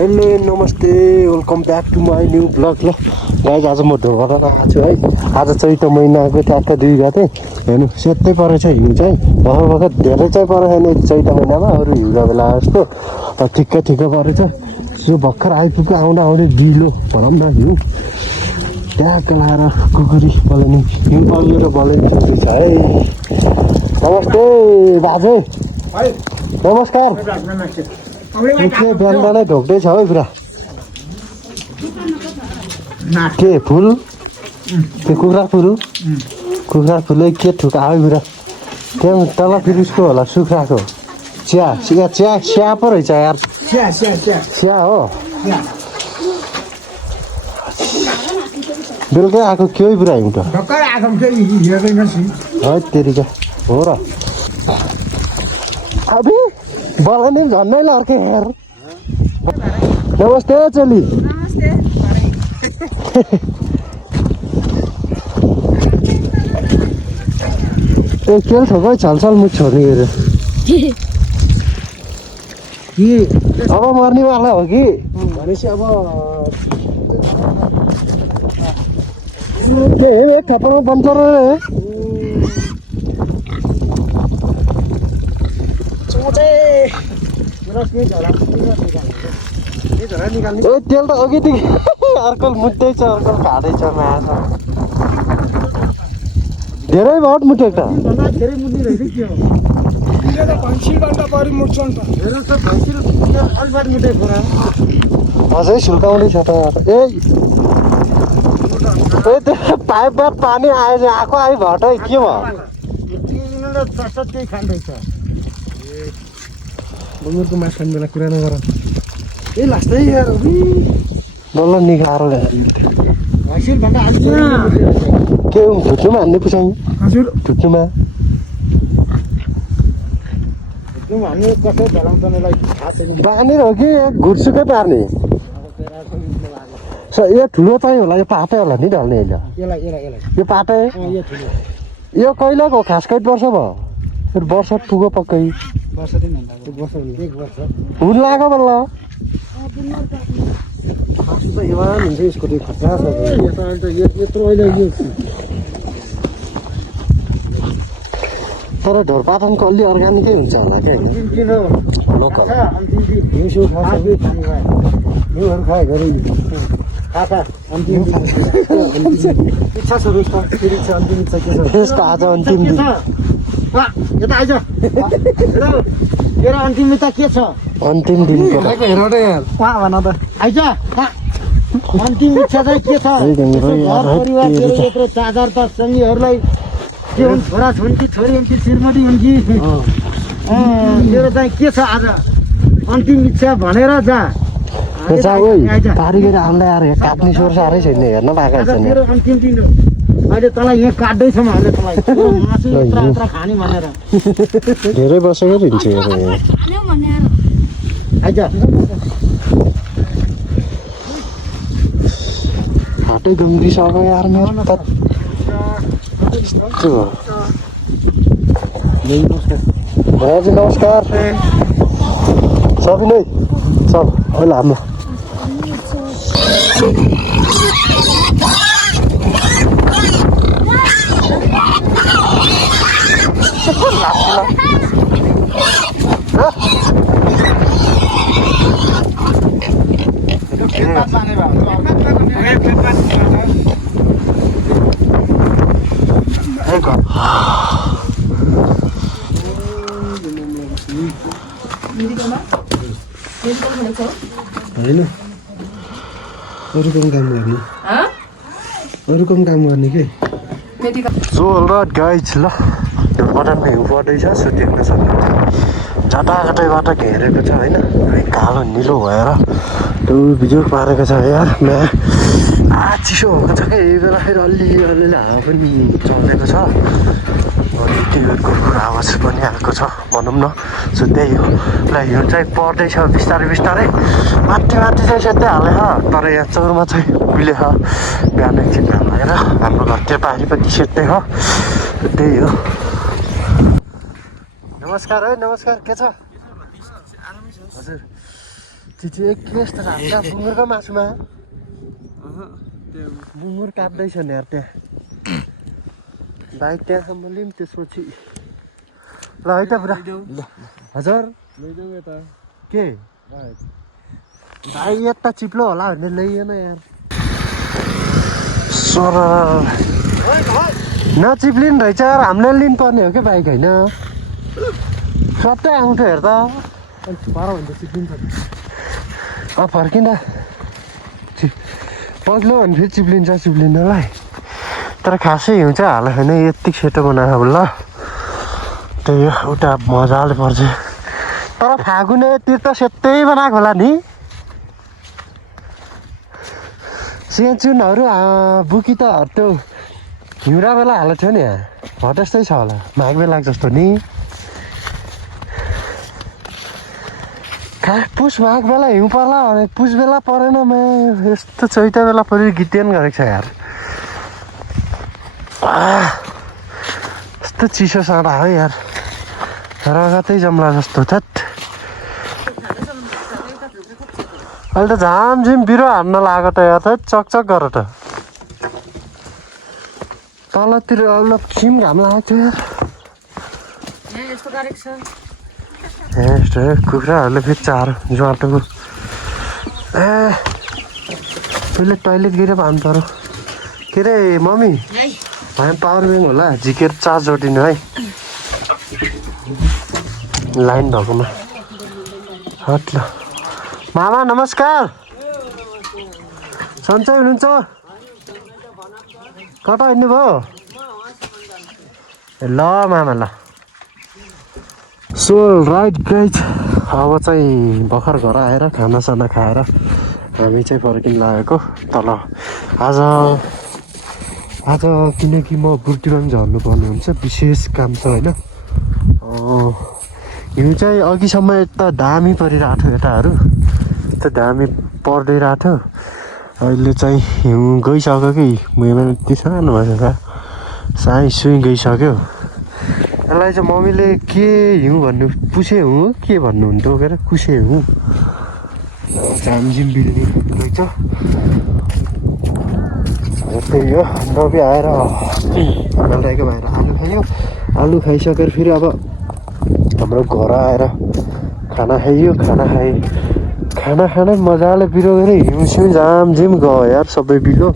Hello नमस्ते welcome back to my new blog. ल guys आज म ढोकाबाट आएको छु है। आज चैत महिनाको ट्याक्क 2 गते हेर्नु सेतै परेछ हिउँ चाहिँ भर्खर धेरै चाहिँ परेको छैन चैत महिनामा अरू हिउँदा बेला जस्तो ठिक्कै परेछ। यो भर्खर आइपुग्यो आउँदै ढिलो भनौँ न हिउँ ट्याक्क लाएर कुकुरी बलैनी हिउँ पल्लेर बलैनी छ है। नमस्ते बाजे नमस्कार। बिहान ढोक्दै छ है पुरा के फुल त्यो कुखुरा फुल के ठुका है पुरा त्यहाँ तल फिरिसको होला सुख्राको चिया पो रहेछ यार चिया हो बेलुकै आएको के पुरा हिउँ त है तेरिका हो र अबे बलैनी झन्नै लड्के यार। नमस्ते चेली। ए केल ठोकै छलछल मुख छोड्ने गरे कि अब मर्नेवाला हो कि भनेपछि अब एक थप्पडमा पञ्चर तेल त अघिदेखि अर्कल मुट्दैछ अर्कल खाँदैछ माछा धेरै भट मुट्यो त धेरै मुट्ने रहेछ के हो अझै सुल्काउँदैछ त ए पाइपबाट पानी आएछ आएको आइ भटै के भयो त्यही खाँदैछ बङ्गुरको मास खाने बेला कुरा नगर ए लास्टै यार बल्ल निकाएर के ठुट्नुमा हान्ने पुसाङ हजुर ठुट्नुमा बाँधेर हो कि घुर्सुकै पार्ने यो ठुलो चाहिँ होला यो पाटै होला नि ढल्ने यो पाटै यो कहिलेको खास कैट वर्ष भयो फेरि वर्ष पुग्यो पक्कै हुन लाग्यो बल्ल हुन्छ यसको त्यो खतरा छ यत्रो अहिले यो तर ढोरपाटनको अलि अर्ग्यानिकै हुन्छ होला क्या लोकल हिउँहरू खायो गरे इच्छा छ अन्तिम इच्छा के छ यसको आज अन्तिम दिन यता आइज मेरो अन्तिम इच्छा के छ अन्तिम दिनको भन त आइज अन्तिम इच्छा चाहिँ के छ घर परिवार तेरो यत्रो 4-5 सङ्गीहरूलाई के हुन् छोरा हुन् कि छोरी हुन् कि श्रीमती हुन् कि तेरो चाहिँ के छ आज अन्तिम इच्छा भनेर जा कारिगर आउँदा यार काट्ने सोर्स साह्रै छैन हेर्न पाएको छैन मेरो अन्तिम दिन अहिले तँलाई यहाँ काट्दैछौँ अहिले तँलाई मासु यत्र खाने भनेर धेरै बसेको हिँड्छ आइज हाटै गङ्गिसक्यो यार मेरो त हजुर नमस्कार सबिनै चल अहिले हाम्रो होइन अरू काम गर्ने के सो र गाइज ल ढोरपाटनमा हिउँ पर्दैछ सो देख्न सक्नुहुन्छ जताकतैबाट घेरेको छ होइन कालो निलो भएर त्यो बिजोग पारेको छ यार चिसो भएको छ क्या यही बेला फेरि अलि हावा पनि चलेको छ अनि त्यो कुकुर आवाज पनि आएको छ भनौँ न सो त्यही हो ल हिउँ चाहिँ पर्दैछ बिस्तारै माथि चाहिँ सेत्तै हालेछ तर यहाँ चौरमा चाहिँ उहिलेछ बिहान एकछिन घाम लागेर हाम्रो घर त्यो पारिपट्टि सेत्तै हो त्यही हो। नमस्कार है नमस्कार के छ हजुर चिची एक केस त हाल्दा बुङ्गुरको मासुमा बुङ्गुर काट्दैछ नि यार त्यहाँ बाइक त्यहाँसम्म लिउँ त्यसपछि ल है त पुरा हजुर के भाइ यता चिप्लो होला भनेर ल्याइएन यार सर नचिप्लिनु रहेछ यार हामीले लिनु पर्ने हो क्या बाइक होइन सबै आउँथ्यो हेर त फर्किँदा पग्लो भने फेरि चिप्लिन्छलाई तर खासै हिउँ चाहिँ हाल छैन यति सेटो बनाएको ल त्यही हो उता मजाले पर्छ तर फागुनेतिर त सेतै बनाएको होला नि सेन्चुनहरू बुकी त त्यो हिउँरा बेला हालेको थियो नि हो त्यस्तै छ होला माघ बेला जस्तो नि पुस माघ बेला हिउँ पर्ला भने पुस बेला परेन यस्तो चैत बेला पऱ्यो गितेन गरेको छ यार यस्तो चिसो साँडा हो यार रगतै जम्ला जस्तो थेट अहिले त झामझिम बिरुवा हान्न लाग्यो त यार थेट चकचक गर त तलतिर अब सिम घाम लागेको थियो यार यस्तो कुखुराहरूले फेरि चारो ज्वाटोको पहिले टोइलेट गएर पाउनु पर्यो के अरे मम्मी हामी पावर ब्याङ्क होला झिकेर चार्ज जोडिनु है लाइन भएकोमा हट ल मामा नमस्कार सन्चै हुनुहुन्छ कता हिँड्नुभयो ल मामा ल सो राइट गाइज अब चाहिँ भर्खर घर आएर खानासाना खाएर हामी चाहिँ फर्किन लागेको तल आज किनकि म बुर्तिमा पनि झर्नुपर्ने हुन्छ विशेष काम छ होइन हिउँ चाहिँ अघिसम्म यता दामी परिरहेको थियो यताहरू यस्तो दामी पर्दै रहेको थियो अहिले चाहिँ हिउँ गइसक्यो कि मुखमा यति सानो भएछ साइ सुई गइसक्यो यसलाई चाहिँ मम्मीले के हिउँ भन्नु पुसे हिउँ हो के भन्नुहुन्थ्यो के अरे कुसे हिउँ झामझिम बिल्ने रहेछ त्यही हो नबी आएर बनाइरहेको भएर आलु खायो आलु खाइसकेर फेरि अब हाम्रो घर आएर खाना खाइयो खाना खाँदै मजाले बिरो गरेँ हिउँ सिउँ झामझिम गयो यार सबै बिलो